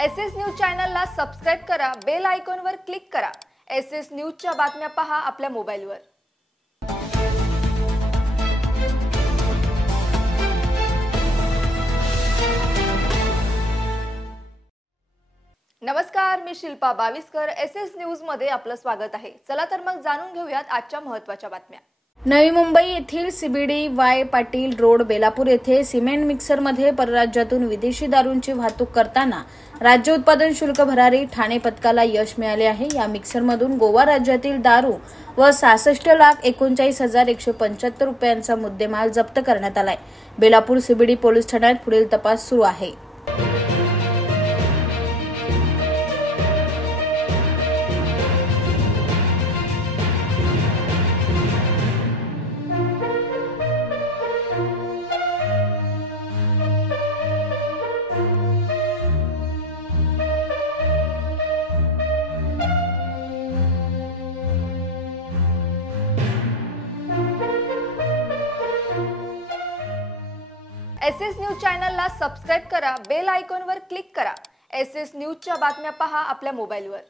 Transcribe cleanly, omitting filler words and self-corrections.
SS news चॅनलला subscribe करा, bell आयकॉनवर क्लिक करा। एसएस न्यूजच्या बातम्या पहा आपल्या मोबाईलवर। नमस्कार, मी शिल्पा बाविस्कर। एसएस न्यूज मध्ये आपलं स्वागत आहे। चला तर मग जाणून घेऊयात आजच्या महत्त्वाच्या बातम्या। नवी मुंबई येथील CBD Y Patil road Belapur येथे सिमेंट मिक्सरमध्ये परराज्यातून विदेशी दारूंची वाहतूक करताना राज्य उत्पादन शुल्क भरारी ठाणे पथकाला यश मिळाले आहे। या मिक्सरमधून गोवा राज्यातील दारू व 66,39,175 रुपयांचा मुद्देमाल जप्त करण्यात आलाय। बेलापूर सीबीडी पोलीस ठाण्यात पुढील तपास सुरू आहे। एसएस न्यूज चॅनलला सबस्क्राइब करा, बेल आयकॉनवर क्लिक करा। एसएस न्यूजच्या बातम्या पहा आपल्या मोबाईलवर।